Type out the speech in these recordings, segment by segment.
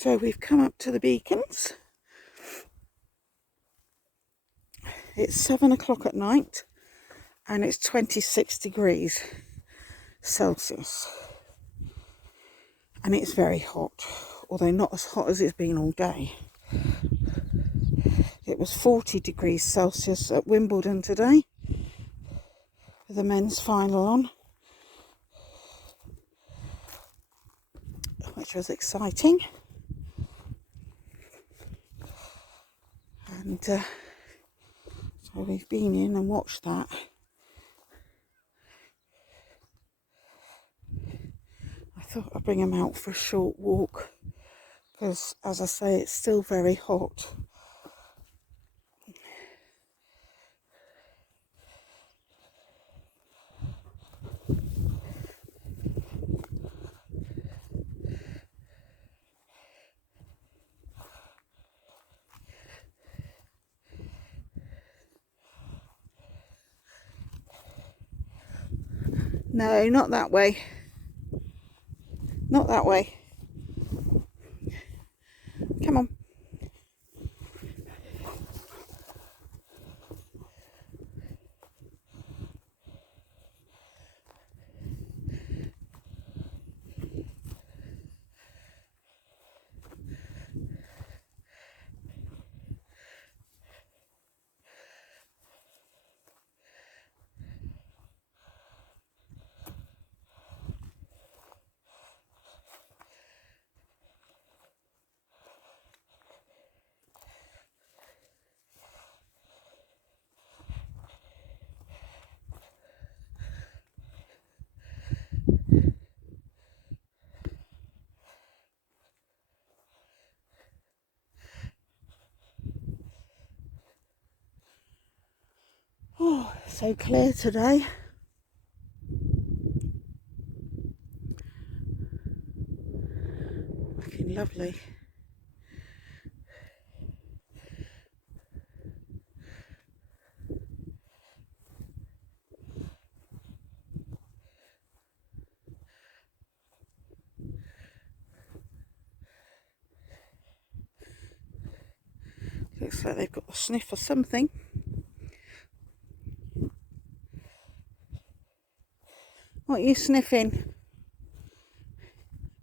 So we've come up to the beacons. It's 7 o'clock at night and it's 26 degrees Celsius. And it's very hot, although not as hot as it's been all day. It was 40 degrees Celsius at Wimbledon today, with the men's final on, which was exciting. And so we've been in and watched that. I thought I'd bring him out for a short walk because, as I say, it's still very hot. No, not that way. Not that way. Come on. Oh, so clear today. Looking lovely. Looks like they've got a sniff or something. What are you sniffing?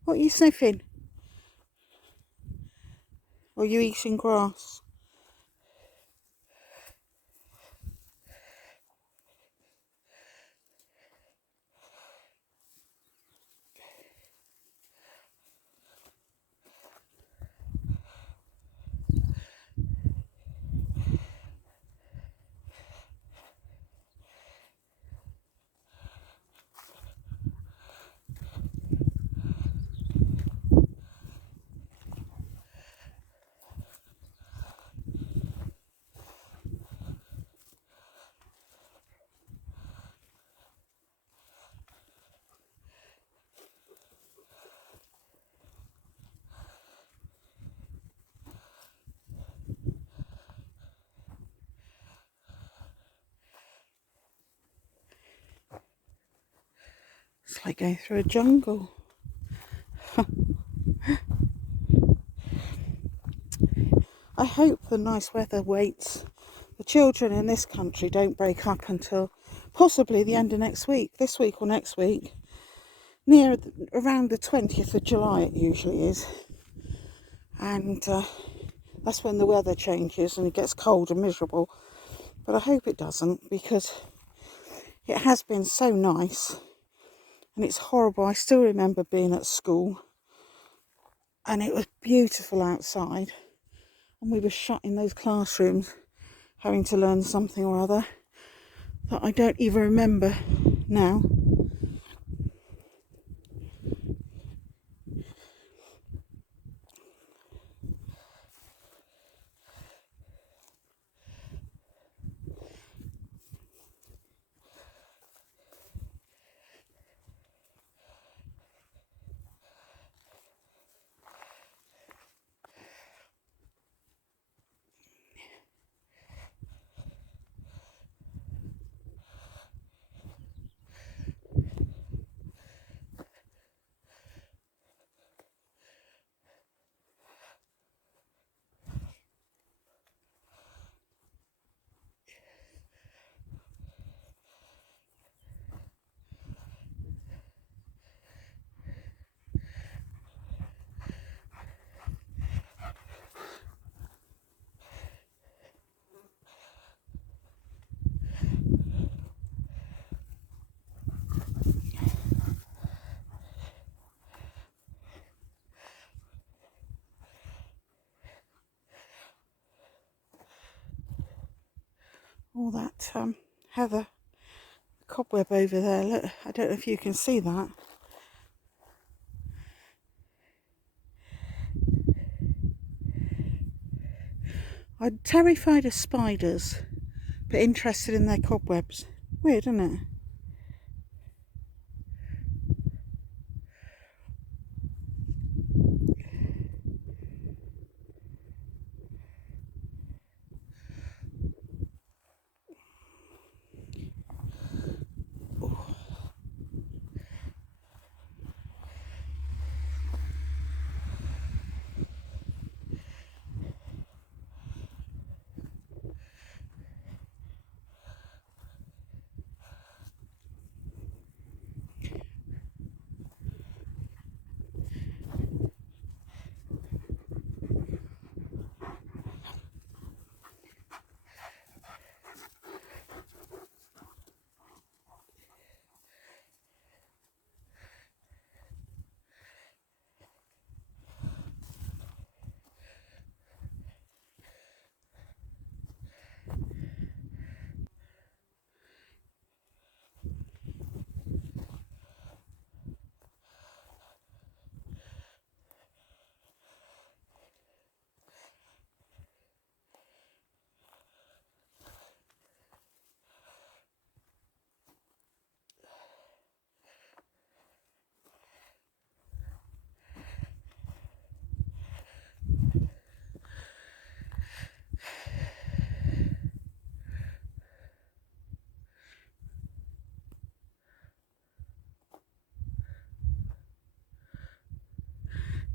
What are you sniffing? Or are you eating grass? It's like going through a jungle. I hope the nice weather waits. The children in this country don't break up until possibly the end of next week, this week or next week. Around the 20th of July it usually is. And that's when the weather changes and it gets cold and miserable. But I hope it doesn't, because it has been so nice. And it's horrible. I still remember being at school and it was beautiful outside. And we were shut in those classrooms having to learn something or other that I don't even remember now. all that heather cobweb over there. Look, I don't know if you can see that. I'm terrified of spiders, but interested in their cobwebs. Weird, isn't it?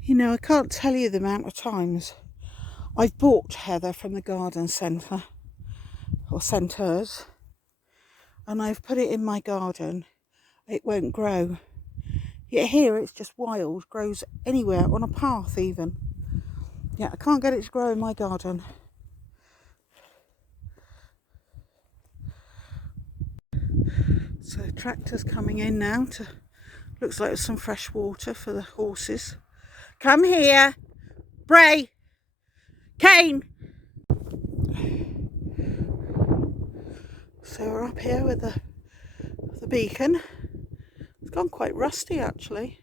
You know, I can't tell you the amount of times I've bought heather from the garden centre, or centres, and I've put it in my garden. It won't grow. Yet here it's just wild, grows anywhere, on a path even. Yeah, I can't get it to grow in my garden. So tractor's coming in now to, looks like there's some fresh water for the horses. Come here, Brea, Kane. So we're up here with the beacon. It's gone quite rusty actually.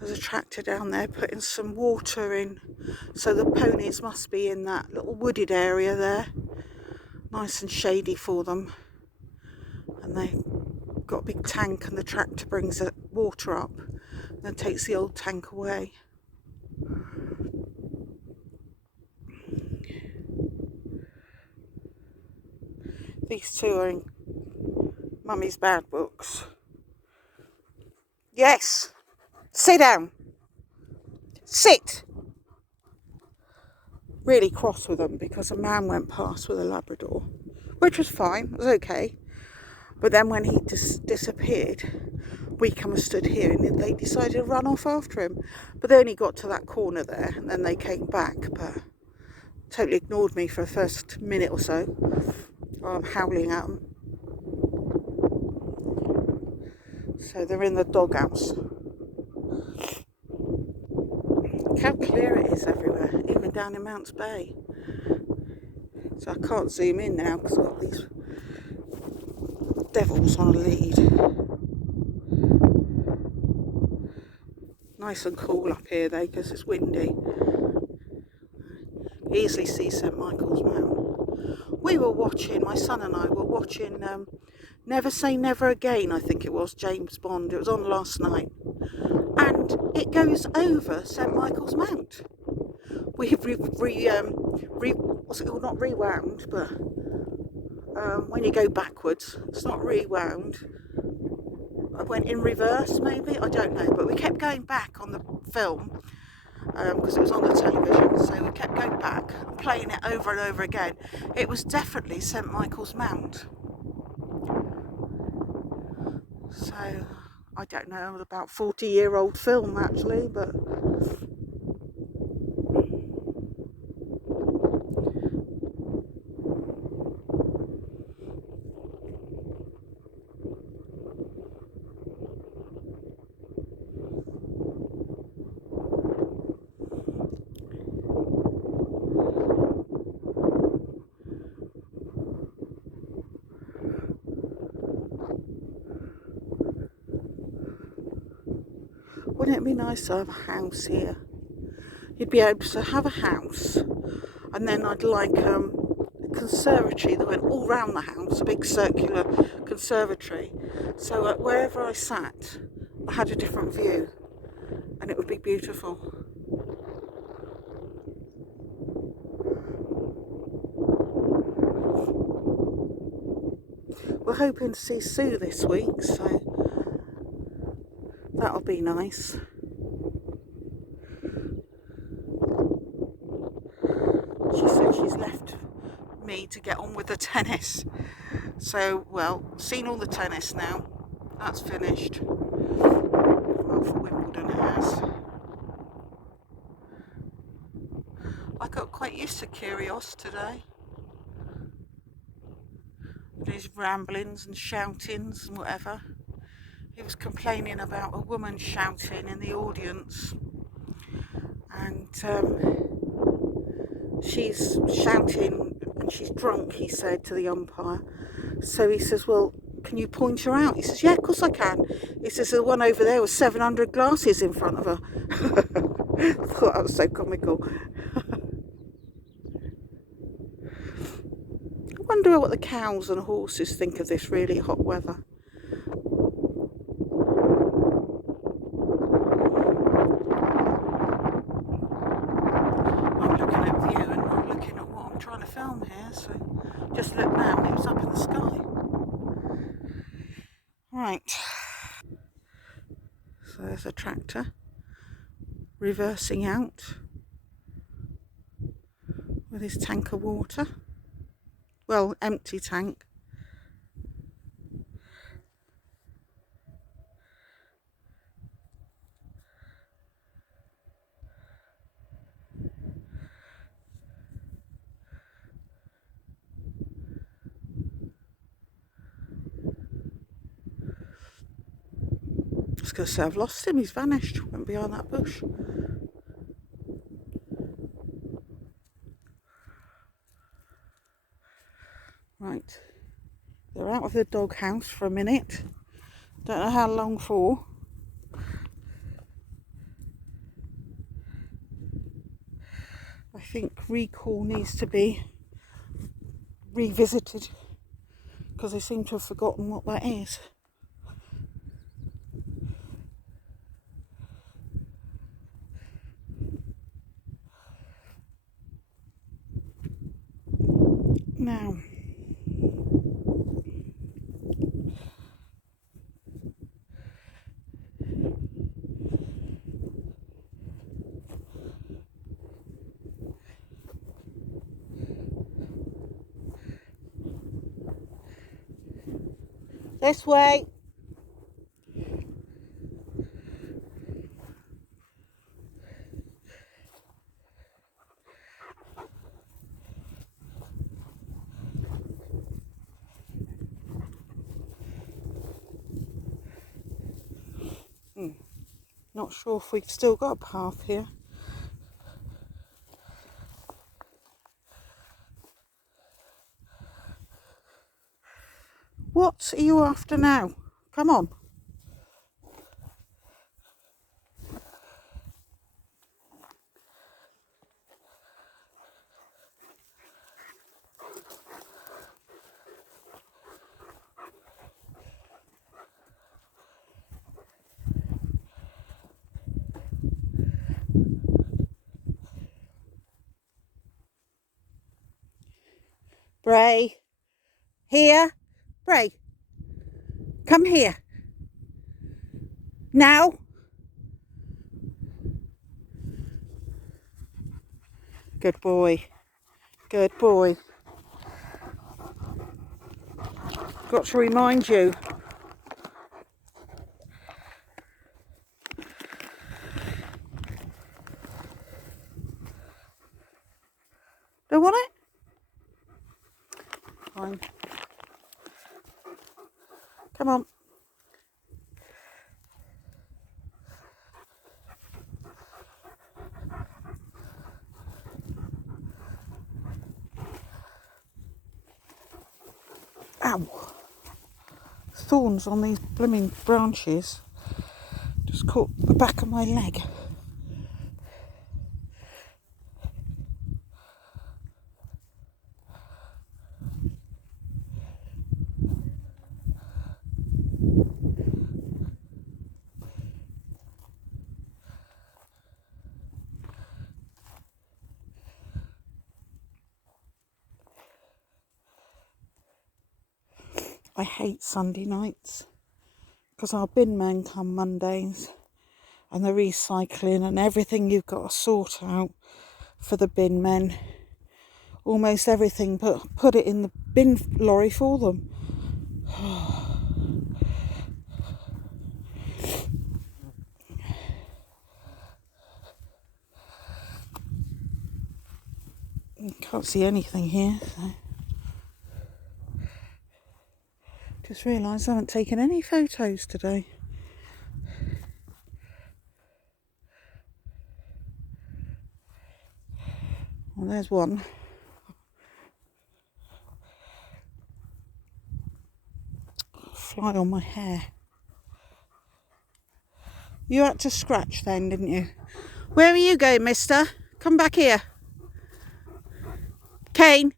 There's a tractor down there putting some water in, so the ponies must be in that little wooded area there. Nice and shady for them. And they've got a big tank, and the tractor brings the water up and then takes the old tank away. These two are in Mummy's bad books. Yes! Sit down! Sit! Really cross with them because a man went past with a Labrador, which was fine, it was okay. But then when he disappeared, we come and stood here, and they decided to run off after him. But they only got to that corner there, and then they came back, but totally ignored me for the first minute or so while I'm howling at them. So they're in the doghouse. Look how clear it is everywhere, even down in Mounts Bay. So I can't zoom in now because I've got these devils on a lead. Nice and cool up here though because it's windy. Easily see St Michael's Mount. We were watching, my son and I were watching Never Say Never Again, I think it was, James Bond. It was on last night. And it goes over St Michael's Mount. We've what's it called? Not rewound, but when you go backwards, it's not rewound. I went in reverse, maybe, I don't know. But we kept going back on the film because it was on the television, so we kept going back and playing it over and over again. It was definitely St Michael's Mount. So I don't know, about 40-year-old film actually, but Wouldn't it be nice to have a house here? You'd be able to have a house, and then I'd like a conservatory that went all round the house, a big circular conservatory. So wherever I sat, I had a different view, and it would be beautiful. We're hoping to see Sue this week, so that'll be nice. She said she's left me to get on with the tennis. So, well, seen all the tennis now. That's finished. Well, for Wimbledon it has. I got quite used to Kyrgios today. His ramblings and shoutings and whatever. He was complaining about a woman shouting in the audience, and she's shouting and she's drunk, he said to the umpire. So he says, well, can you point her out? He says, yeah, of course I can. He says, the one over there was 700 glasses in front of her. I thought that was so comical. I wonder what the cows and horses think of this really hot weather. I'm looking at view and not looking at what I'm trying to film here, so just look now and it was up in the sky. Right. So there's a tractor reversing out with his tank of water. Well, empty tank. I was going to say I've lost him, he's vanished, went behind that bush. Right, they're out of the doghouse for a minute. Don't know how long for. I think recall needs to be revisited because I seem to have forgotten what that is. Now, this way. Not sure if we've still got a path here. What are you after now? Come on. Brea, here. Brea, come here. Now. Good boy. Good boy. Got to remind you. Don't want it? Fine. Come on. Ow. Thorns on these blooming branches. Just caught the back of my leg. I hate Sunday nights because our bin men come Mondays and the recycling and everything you've got to sort out for the bin men. Almost everything, but put it in the bin lorry for them. Can't see anything here. So. Just realised I haven't taken any photos today. Well, there's one. Fly on my hair. You had to scratch then, didn't you? Where are you going, mister? Come back here. Kane.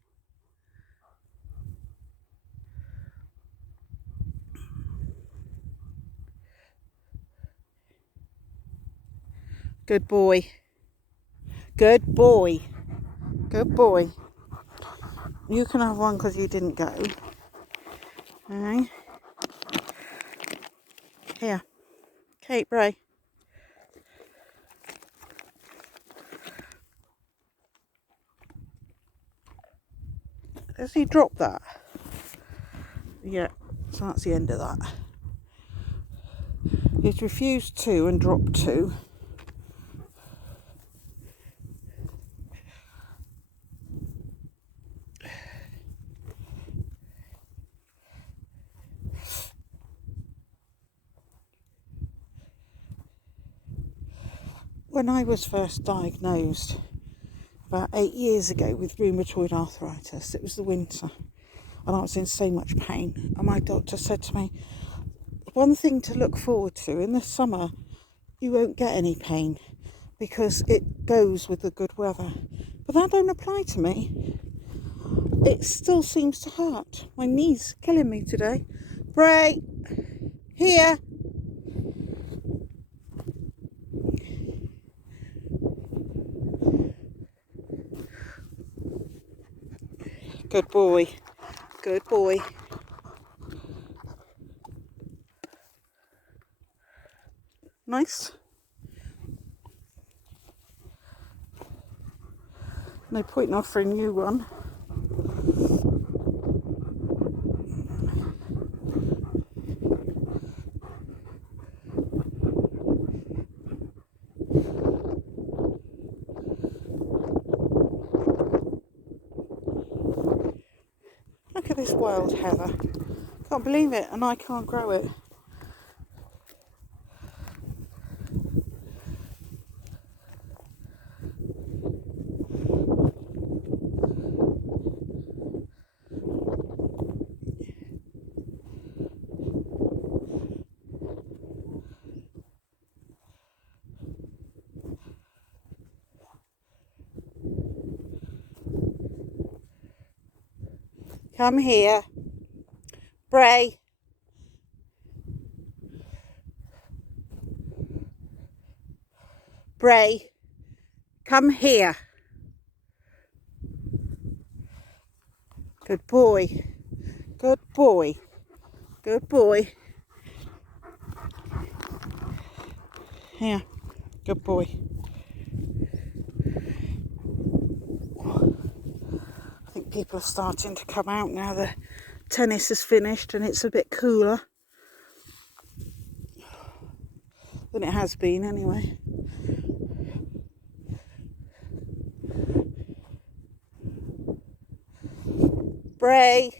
Good boy. Good boy. Good boy. You can have one because you didn't go. Alright. Here. Kate Brea. Has he dropped that? Yeah. So that's the end of that. He's refused 2 and dropped 2. When I was first diagnosed about 8 years ago with rheumatoid arthritis, it was the winter and I was in so much pain, and my doctor said to me, one thing to look forward to in the summer, you won't get any pain because it goes with the good weather. But that don't apply to me. It still seems to hurt. My knee's killing me today. Brea, here. Good boy. Good boy. Nice. No point in offering you one. Look at this wild heather. Can't believe it, and I can't grow it. Come here. Brea. Brea. Come here. Good boy. Good boy. Good boy. Here. Good boy. I think people are starting to come out now. The tennis is finished and it's a bit cooler than it has been anyway. Brea.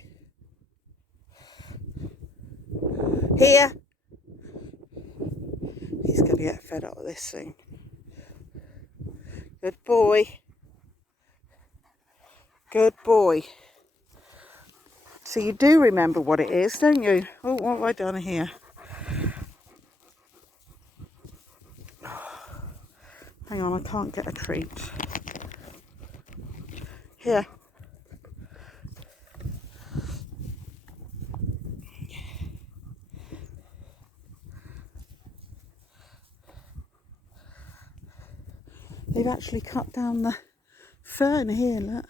Here. He's going to get fed up with this soon. Good boy. Good boy. So you do remember what it is, don't you? Oh, what have I done here? Hang on, I can't get a treat. Here. They've actually cut down the fern here, look.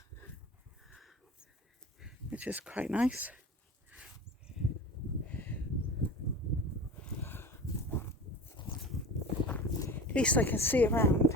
Which is quite nice. At least I can see around.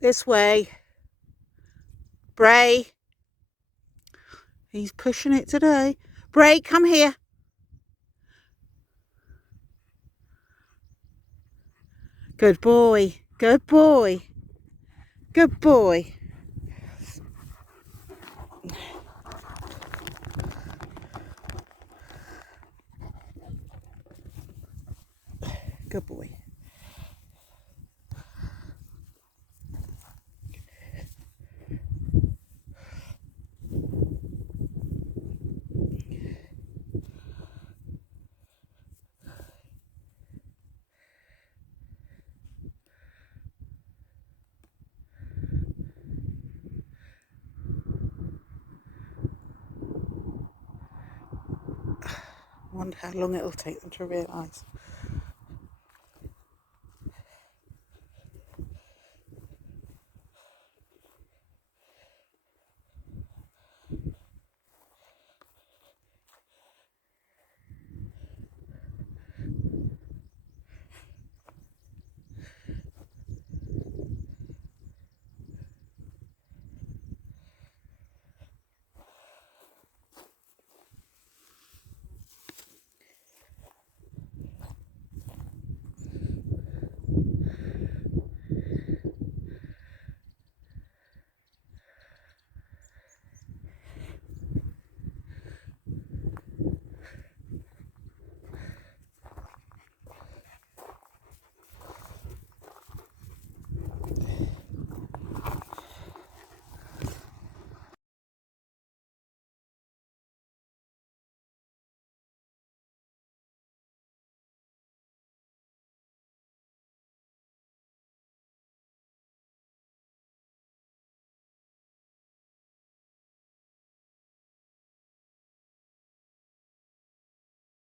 This way. Brea. He's pushing it today. Brea, come here. Good boy. Good boy. Good boy. Good boy. I wonder how long it'll take them to realise.